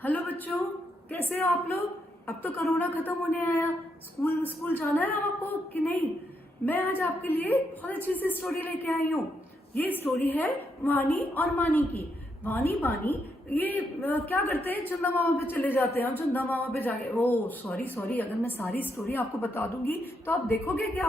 Hello बच्चों, कैसे हो आप लोग। अब तो कोरोना खत्म होने आया। स्कूल जाना है आपको कि नहीं। मैं आज आपके लिए बहुत अच्छी सी स्टोरी लेके आई हूँ। ये स्टोरी है वानी और मानी की। वानी मानी ये क्या करते हैं, चंदा मामा पे चले जाते हैं और चंदा मामा पे जाके सॉरी अगर मैं सारी स्टोरी आपको बता दूंगी तो आप देखोगे क्या।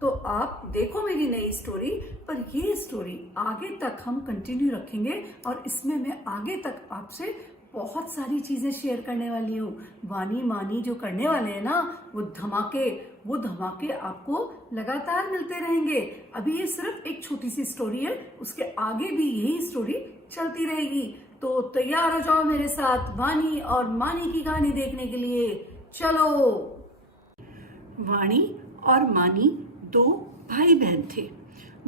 तो आप देखो मेरी नई स्टोरी, पर ये स्टोरी आगे तक हम कंटिन्यू रखेंगे और इसमें मैं आगे तक आपसे बहुत सारी चीजें शेयर करने वाली हूँ। वानी मानी जो करने वाले हैं ना, वो धमाके आपको लगातार मिलते रहेंगे। अभी ये सिर्फ एक छोटी सी स्टोरी है, उसके आगे भी यही स्टोरी चलती रहेगी। तो तैयार हो जाओ मेरे साथ वानी और मानी की कहानी देखने के लिए। चलो। वानी और मानी दो भाई बहन थे।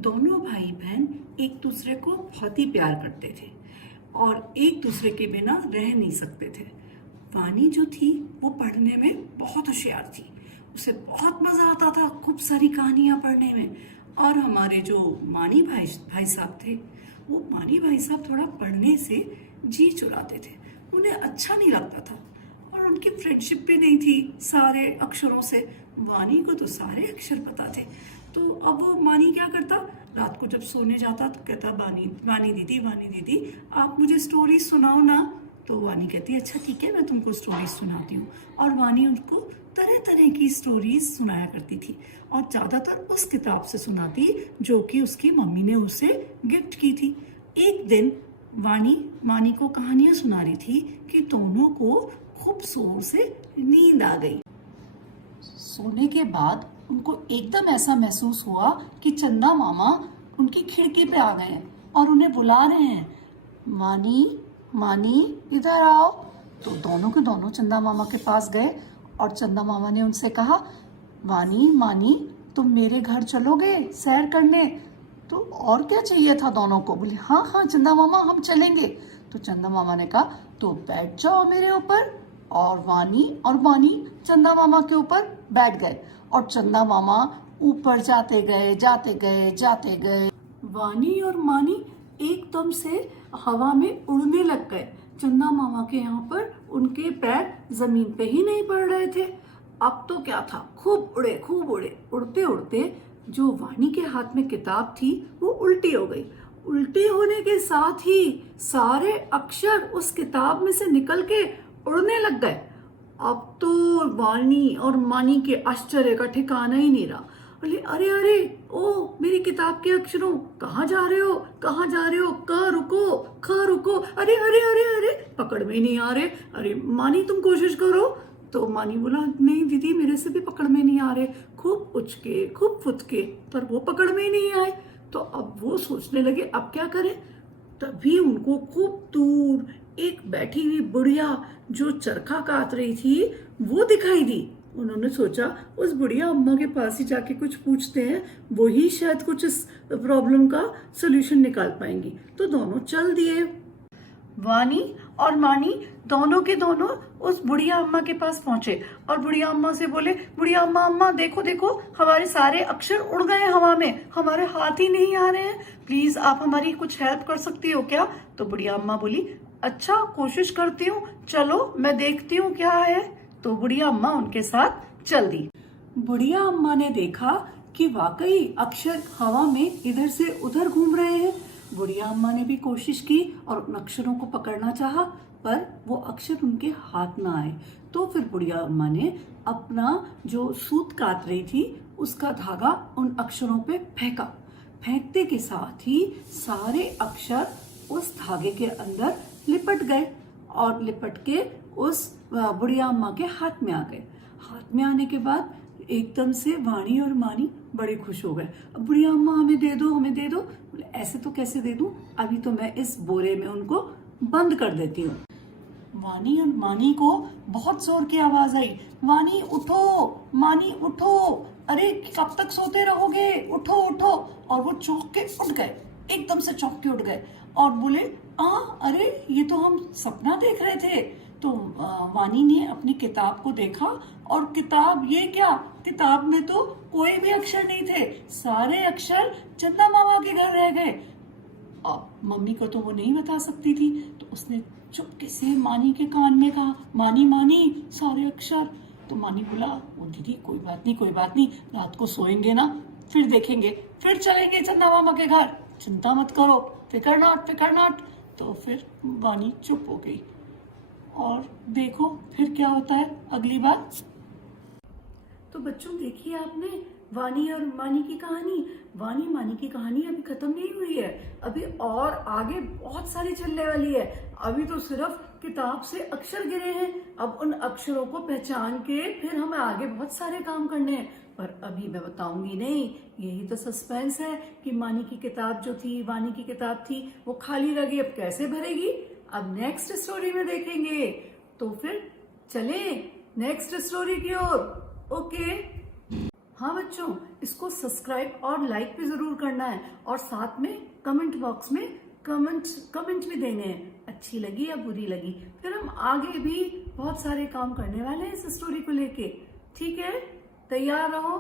दोनों भाई बहन एक दूसरे को बहुत ही प्यार करते थे और एक दूसरे के बिना रह नहीं सकते थे। वानी जो थी वो पढ़ने में बहुत होशियार थी। उसे बहुत मजा आता था खूब सारी कहानियां पढ़ने में। और हमारे जो मानी भाई साहब थे, वो मानी भाई साहब थोड़ा पढ़ने से जी चुराते थे। उन्हें अच्छा नहीं लगता था और उनकी फ्रेंडशिप भी नहीं थी सारे अक्षरों से। वानी को तो सारे अक्षर पता थे। तो अब वो मानी क्या करता, रात को जब सोने जाता तो कहता, वानी दीदी आप मुझे स्टोरी सुनाओ ना। तो वानी कहती, अच्छा ठीक है, मैं तुमको स्टोरीज सुनाती हूँ। और वानी उनको तरह तरह की स्टोरीज सुनाया करती थी और ज़्यादातर उस किताब से सुनाती जो कि उसकी मम्मी ने उसे गिफ्ट की थी। एक दिन वानी मानी को कहानियां सुना रही थी कि दोनों को खूब जोर से नींद आ गई। सोने के बाद उनको एकदम ऐसा महसूस हुआ कि चंदा मामा उनकी खिड़की पे आ गए हैं और उन्हें बुला रहे हैं, मानी इधर आओ। तो दोनों के दोनों चंदा मामा के पास गए और चंदा मामा ने उनसे कहा, मानी तुम मेरे घर चलोगे सैर करने। तो और क्या चाहिए था दोनों को। बोले हाँ चंदा मामा हम चलेंगे। तो चंदा मामा ने कहा, तो बैठ जाओ मेरे ऊपर। और मानी चंदा मामा के ऊपर बैठ गए और चंदा मामा ऊपर जाते गए। वानी और मानी एकदम से हवा में उड़ने लग गए। चंदा मामा के यहाँ पर उनके पैर जमीन पे ही नहीं पड़ रहे थे। अब तो क्या था, खूब उड़े। उड़ते उड़ते जो वानी के हाथ में किताब थी वो उल्टी हो गई। उल्टी होने के साथ ही सारे अक्षर उस किताब में से निकल के उड़ने लग गए। अब तो वानी और मानी के आश्चर्य का ठिकाना ही नहीं रहा। बोले अरे ओ मेरी किताब के अक्षरों, कहाँ जा रहे हो क रुको, अरे पकड़ में नहीं आ रहे। अरे मानी तुम कोशिश करो। तो मानी बोला, नहीं दीदी मेरे से भी पकड़ में नहीं आ रहे। खूब उचके खूब फुदके पर वो पकड़ में ही नहीं आए। तो अब वो सोचने लगे अब क्या करें। तभी उनको खूब दूर एक बैठी हुई बुढ़िया जो चरखा काट रही थी वो दिखाई दी। उन्होंने सोचा उस बुढ़िया अम्मा के पास ही जाके कुछ पूछते हैं, वो ही शायद कुछ इस प्रॉब्लम का सोल्यूशन निकाल पाएंगी। तो दोनों चल दिए। वानी और मानी दोनों के दोनों उस बुढ़िया अम्मा के पास पहुंचे और बुढ़िया अम्मा से बोले, बुढ़िया अम्मा देखो हमारे सारे अक्षर उड़ गए हवा में, हमारे हाथ ही नहीं आ रहे हैं, प्लीज आप हमारी कुछ हेल्प कर सकती हो क्या। तो बुढ़िया अम्मा बोली, अच्छा कोशिश करती हूँ, चलो मैं देखती हूँ क्या है। तो बुढ़िया अम्मा उनके साथ चल दी। बुढ़िया अम्मा ने देखा कि वाकई अक्षर हवा में इधर से उधर घूम रहे हैं। बुढ़िया अम्मा ने भी कोशिश की और उन अक्षरों को पकड़ना चाहा, पर वो अक्षर उनके हाथ ना आए। तो फिर बुढ़िया अम्मा ने अपना जो सूत काट रही थी उसका धागा उन अक्षरों पे फेंका। फेंकते के साथ ही सारे अक्षर उस धागे के अंदर लिपट गए और लिपट के उस बुढ़िया अम्मा के हाथ में आ गए। हाथ में आने के बाद एकदम से वानी और मानी बड़े खुश हो गए। अब बुढ़िया अम्मा हमें दे दो। बोले ऐसे तो कैसे दे दूं, अभी तो मैं इस बोरे में उनको बंद कर देती हूँ। वानी और मानी को बहुत जोर की आवाज आई, मानी उठो, अरे कब तक सोते रहोगे, उठो। और वो चौंक के उठ गए, एकदम से चौंक के उठ गए और बोले, अरे ये तो हम सपना देख रहे थे। तो वानी ने अपनी किताब को देखा और किताब, ये क्या, किताब में तो कोई भी अक्षर नहीं थे, सारे अक्षर चंदा मामा के घर रह गए। मम्मी को तो वो नहीं बता सकती थी, तो उसने चुपके से मानी के कान में कहा, मानी मानी सारे अक्षर। तो मानी बोला, ओ दीदी कोई बात नहीं कोई बात नहीं, रात को सोएंगे ना, फिर देखेंगे, फिर चलेंगे चंदा मामा के घर, चिंता मत करो, फिकर नॉट। तो फिर वानी चुप हो गई। और देखो फिर क्या होता है अगली बार। तो बच्चों देखिए आपने वानी और मानी की कहानी। वानी मानी की कहानी अभी खत्म नहीं हुई है, अभी और आगे बहुत सारी चलने वाली है। अभी तो सिर्फ किताब से अक्षर गिरे हैं, अब उन अक्षरों को पहचान के फिर हमें आगे बहुत सारे काम करने हैं, पर अभी मैं बताऊंगी नहीं। यही तो सस्पेंस है कि मानी की किताब जो थी, वानी की किताब थी, वो खाली रह गई, अब कैसे भरेगी, अब नेक्स्ट स्टोरी में देखेंगे। तो फिर चले नेक्स्ट स्टोरी की ओर। ओके हाँ बच्चों, इसको सब्सक्राइब और लाइक भी जरूर करना है, और साथ में कमेंट बॉक्स में कमेंट भी देने हैं, अच्छी लगी या बुरी लगी। फिर हम आगे भी बहुत सारे काम करने वाले हैं इस स्टोरी को लेके। ठीक है, तैयार रहो।